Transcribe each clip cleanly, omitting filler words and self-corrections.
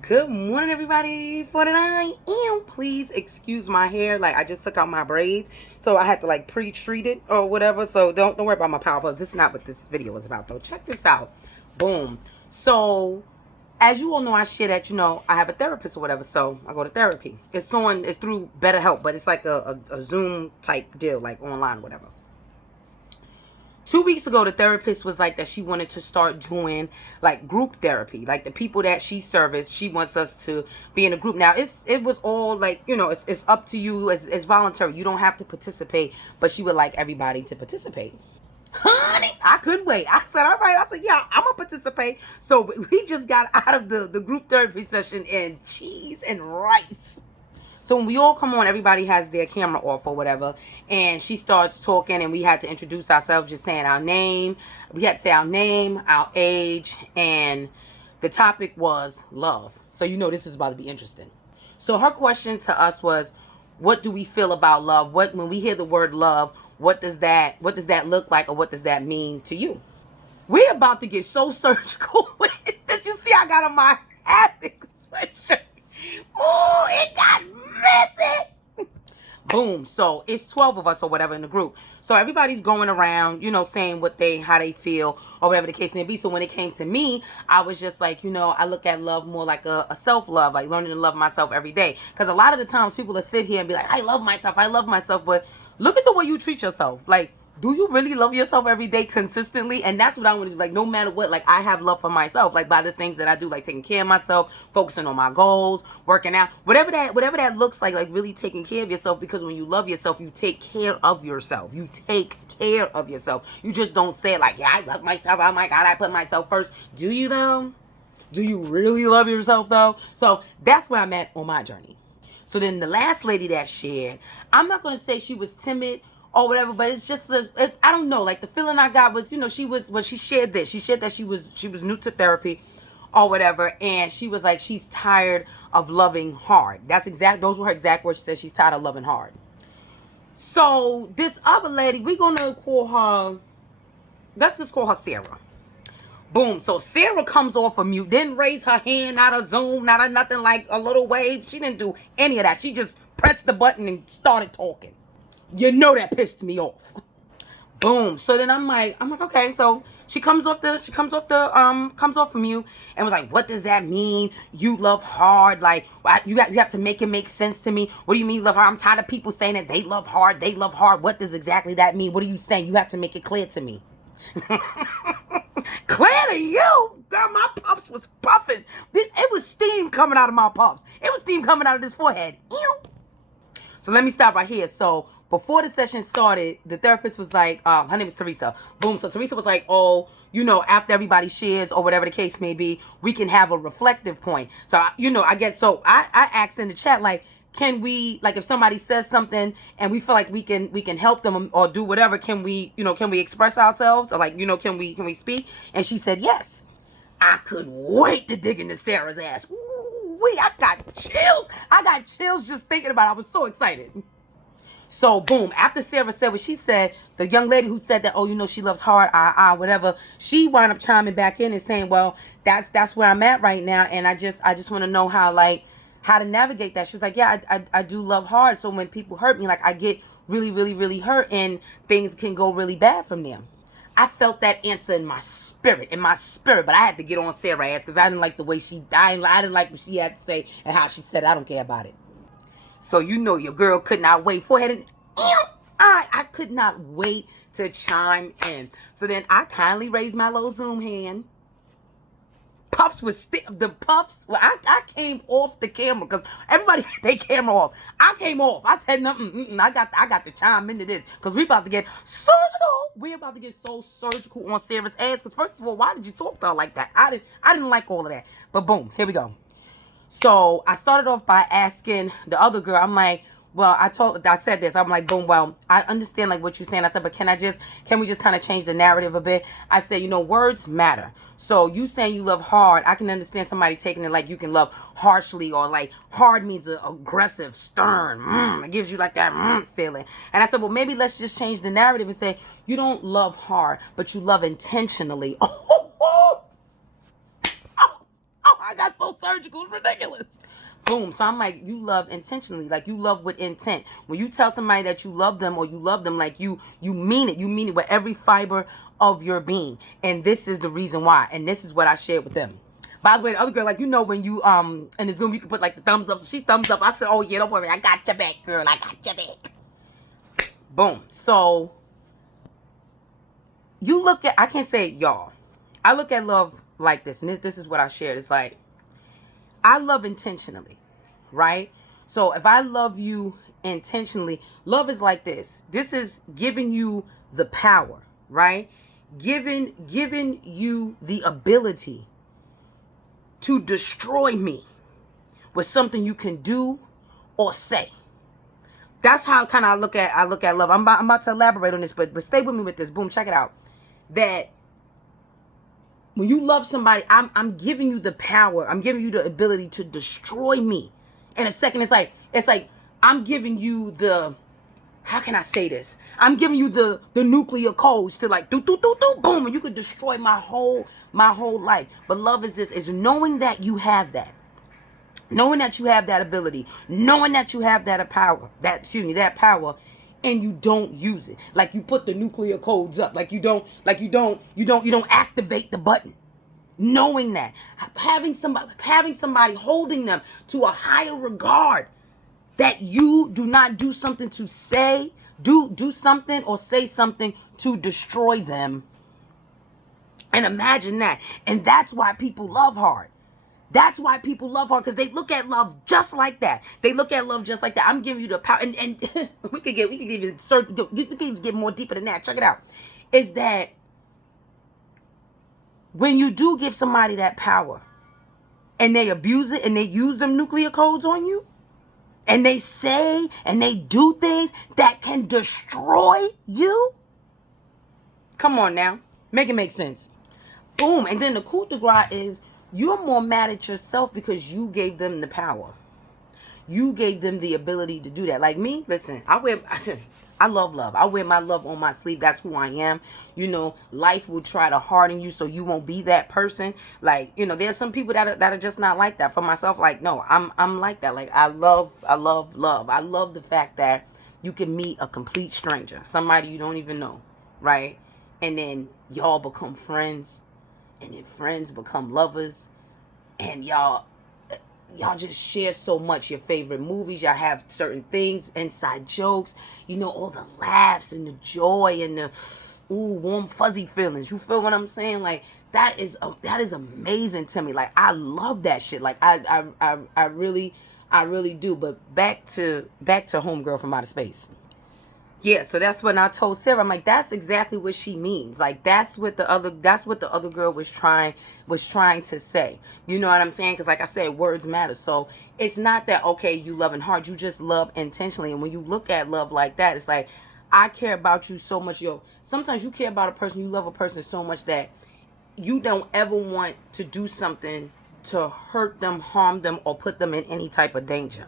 Good morning, everybody. 49. And please excuse my hair. Like, I just took out my braids, so I had to like pre-treat it or whatever. So don't worry about my power ups. This is not what this video is about, though. Check this out. Boom. So, as you all know, I share that I have a therapist or whatever. So I go to therapy. It's through BetterHelp, but it's like a Zoom type deal, like online or whatever. 2 weeks ago, the therapist was like that she wanted to start doing like group therapy. Like the people that she serviced, she wants us to be in a group. Now it was all like, it's up to you. It's voluntary. You don't have to participate, but she would like everybody to participate. Honey, I couldn't wait. I said, all right. I said, yeah, I'm gonna participate. So we just got out of the group therapy session and cheese and rice. So when we all come on, everybody has their camera off or whatever, and she starts talking, and we had to introduce ourselves, just saying our name. We had to say our name, our age, and the topic was love. So this is about to be interesting. So her question to us was, what do we feel about love? When we hear the word love, what does that look like, or what does that mean to you? We're about to get so surgical with this. You see, I got on my hat expression. Oh, it got messy. Boom. So it's 12 of us or whatever in the group. So everybody's going around, saying how they feel or whatever the case may be. So when it came to me, I was just like, I look at love more like a self-love, like learning to love myself every day. Because a lot of the times people will sit here and be like, I love myself. But look at the way you treat yourself. Like, do you really love yourself every day consistently? And that's what I want to do. Like, no matter what, like, I have love for myself, like, by the things that I do, like taking care of myself, focusing on my goals, working out, whatever that looks like really taking care of yourself. Because when you love yourself, you take care of yourself. You take care of yourself. You just don't say it like, yeah, I love myself. Oh my God, I put myself first. Do you though? Do you really love yourself though? So that's where I'm at on my journey. So then the last lady that shared, I'm not going to say she was timid or whatever, but it's just I don't know, like the feeling I got was, she shared this. She shared that she was new to therapy or whatever, and she was like, she's tired of loving hard. Those were her exact words. She said she's tired of loving hard. So this other lady, let's just call her Sarah. Boom. So Sarah comes off of mute, didn't raise her hand, not a Zoom, not a nothing, like a little wave. She didn't do any of that. She just pressed the button and started talking. That pissed me off. Boom. So then I'm like, okay. So she comes off from you and was like, what does that mean? You love hard. Like, you have to make it make sense to me. What do you mean love hard? I'm tired of people saying that they love hard. They love hard. What does exactly that mean? What are you saying? You have to make it clear to me. Clear to you? Girl, my puffs was puffing. It was steam coming out of my puffs. It was steam coming out of this forehead. Ew. So let me stop right here. So before the session started, the therapist was like, her name is Teresa. Boom. So Teresa was like, oh, after everybody shares or whatever the case may be, we can have a reflective point. So, I guess, so I asked in the chat, like, can we, like, if somebody says something and we feel like we can help them or do whatever, can we express ourselves, or like, can we speak? And she said yes. I couldn't wait to dig into Sarah's ass. Ooh, I got chills. I got chills just thinking about it. I was so excited. So boom, after Sarah said what she said, the young lady who said that, oh, she loves hard, whatever, she wound up chiming back in and saying, well, that's where I'm at right now, and I just want to know how to navigate that. She was like, yeah, I do love hard. So when people hurt me, like, I get really, really, really hurt, and things can go really bad from there. I felt that answer in my spirit, but I had to get on Sarah's ass because I didn't like the way I didn't like what she had to say and how she said it. I don't care about it. So your girl could not wait. Forehead and I could not wait to chime in. So then I kindly raised my little Zoom hand. Puffs was the puffs. Well, I came off the camera because everybody had their camera off. I came off. I said nothing. I got to chime into this because we about to get surgical. We're about to get so surgical on Sarah's ass. Because first of all, why did you talk to her like that? I didn't like all of that. But boom, here we go. So I started off by asking the other girl. I'm like, well, I said this. I'm like, boom, well, I understand like what you're saying. I said, but can we just kind of change the narrative a bit? I said, words matter. So you saying you love hard, I can understand somebody taking it like you can love harshly, or like hard means aggressive, stern. It gives you like that feeling. And I said, well, maybe let's just change the narrative and say, you don't love hard, but you love intentionally. I got so surgical. It's ridiculous. Boom. So I'm like, you love intentionally, like you love with intent. When you tell somebody that you love them or you love them, like you mean it. You mean it with every fiber of your being. And this is the reason why. And this is what I shared with them. By the way, the other girl, like, you know, when you in the Zoom, you can put like the thumbs up. So she thumbs up. I said, oh yeah, don't worry, I got your back, girl. I got your back. Boom. So you look at, I can't say y'all. I look at love like this, and this is what I shared. It's like, I love intentionally, right? So if I love you intentionally, love is like this. This is giving you the power, right? Giving you the ability to destroy me with something you can do or say. That's how kind of I look at love. I'm about to elaborate on this, but stay with me with this. Boom, check it out. That when you love somebody, I'm giving you the power. I'm giving you the ability to destroy me. In a second, it's like I'm giving you the, how can I say this? I'm giving you the nuclear codes to like do boom, and you could destroy my whole life. But love is this, is knowing that you have that. Knowing that you have that ability, knowing that you have that power, that power, and you don't use it. Like you put the nuclear codes up, like you don't activate the button. Knowing that, having somebody holding them to a higher regard, that you do not do something to say, do something or say something to destroy them. And imagine that. And that's why people love hard. That's why people love her, because they look at love just like that. They look at love just like that. I'm giving you the power, and we could even get more deeper than that. Check it out. Is that when you do give somebody that power, and they abuse it, and they use them nuclear codes on you, and they say and they do things that can destroy you. Come on now, make it make sense. Boom, and then the coup de grace is, you're more mad at yourself because you gave them the power. You gave them the ability to do that. Like me, listen, I love love. I wear my love on my sleeve. That's who I am. You know, life will try to harden you so you won't be that person. Like, you know, there's some people that are just not like that. For myself, like, no, I'm like that. Like, I love love. I love the fact that you can meet a complete stranger, somebody you don't even know, right? And then y'all become friends. And then friends become lovers, and y'all just share so much. Your favorite movies, y'all have certain things, inside jokes, you know, all the laughs and the joy and the warm fuzzy feelings. You feel what I'm saying? Like that is amazing to me. Like I love that shit. Like I really do. But back to homegirl from outer space. Yeah, so that's when I told Sarah, I'm like, that's exactly what she means. Like that's what the other girl was trying to say. You know what I'm saying? Because like I said, words matter. So it's not that, okay, you loving hard, you just love intentionally. And when you look at love like that, it's like, I care about you so much. Yo, sometimes you care about a person, you love a person so much that you don't ever want to do something to hurt them, harm them, or put them in any type of danger.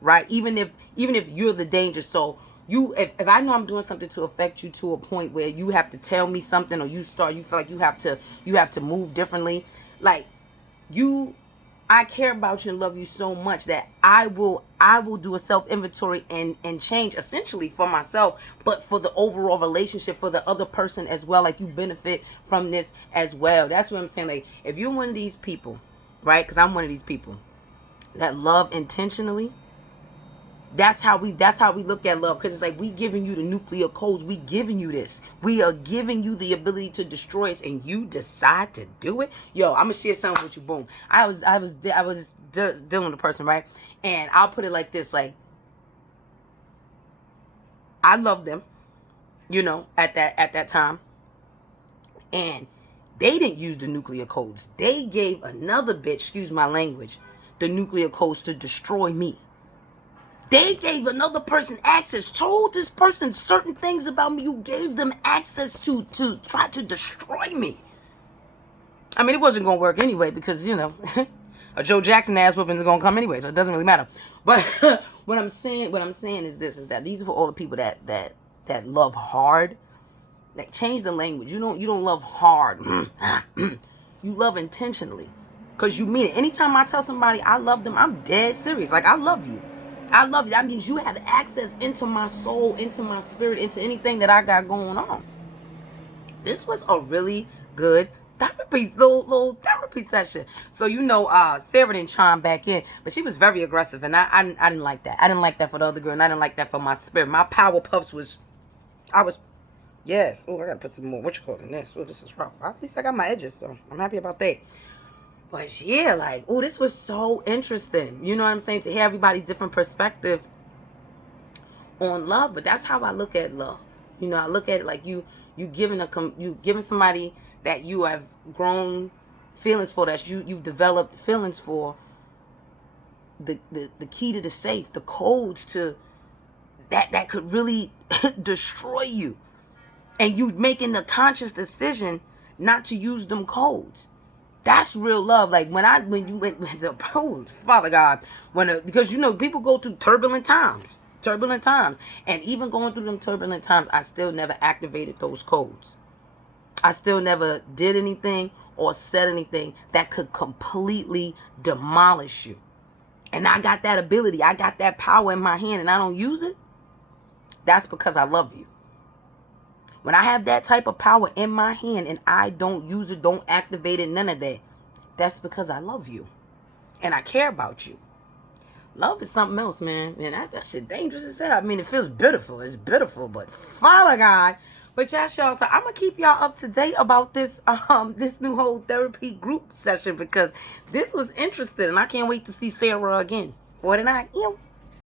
Right? Even if you're the danger. So if I know I'm doing something to affect you to a point where you have to tell me something, or you feel like you have to move differently, like I care about you and love you so much that I will do a self inventory and change essentially for myself, but for the overall relationship, for the other person as well. Like you benefit from this as well. That's what I'm saying. Like if you're one of these people, right? Because I'm one of these people that love intentionally. That's how we look at love, because it's like we giving you the nuclear codes. We giving you this. We are giving you the ability to destroy us, and you decide to do it. Yo, I'm gonna share something with you. Boom. I was dealing with a person, right? And I'll put it like this: like I love them, you know, at that time, and they didn't use the nuclear codes. They gave another bitch, excuse my language, the nuclear codes to destroy me. They gave another person access, told this person certain things about me. You gave them access to try to destroy me. I mean, it wasn't going to work anyway because, you know, a Joe Jackson ass whooping is going to come anyway, so it doesn't really matter. But what I'm saying is this, is that these are for all the people that love hard. Like, change the language. You don't love hard. You love intentionally. Because you mean it. Anytime I tell somebody I love them, I'm dead serious. Like, I love you. I love you. That means you have access into my soul, into my spirit, into anything that I got going on. This was a really good therapy, little therapy session. So, Sarah didn't chime back in, but she was very aggressive, and I didn't like that. I didn't like that for the other girl, and I didn't like that for my spirit. My power puffs yes. Oh, I gotta put some more. What you calling this? Oh, this is rough. At least I got my edges, so I'm happy about that. But yeah, like, oh, this was so interesting. You know what I'm saying? To hear everybody's different perspective on love. But that's how I look at love. I look at it like you giving somebody that you have grown feelings for, that you've developed feelings for, the key to the safe, the codes to that could really destroy you. And you making the conscious decision not to use them codes. That's real love. Like when you went to, oh, Father God, because people go through turbulent times, and even going through them turbulent times, I still never activated those codes. I still never did anything or said anything that could completely demolish you. And I got that ability. I got that power in my hand, and I don't use it. That's because I love you. When I have that type of power in my hand and I don't use it, don't activate it, none of that, that's because I love you and I care about you. Love is something else, man. Man, that shit dangerous as hell. I mean, it feels beautiful. It's beautiful, but Father God. But y'all, so I'm going to keep y'all up to date about this new whole therapy group session, because this was interesting and I can't wait to see Sarah again. 49. Ew.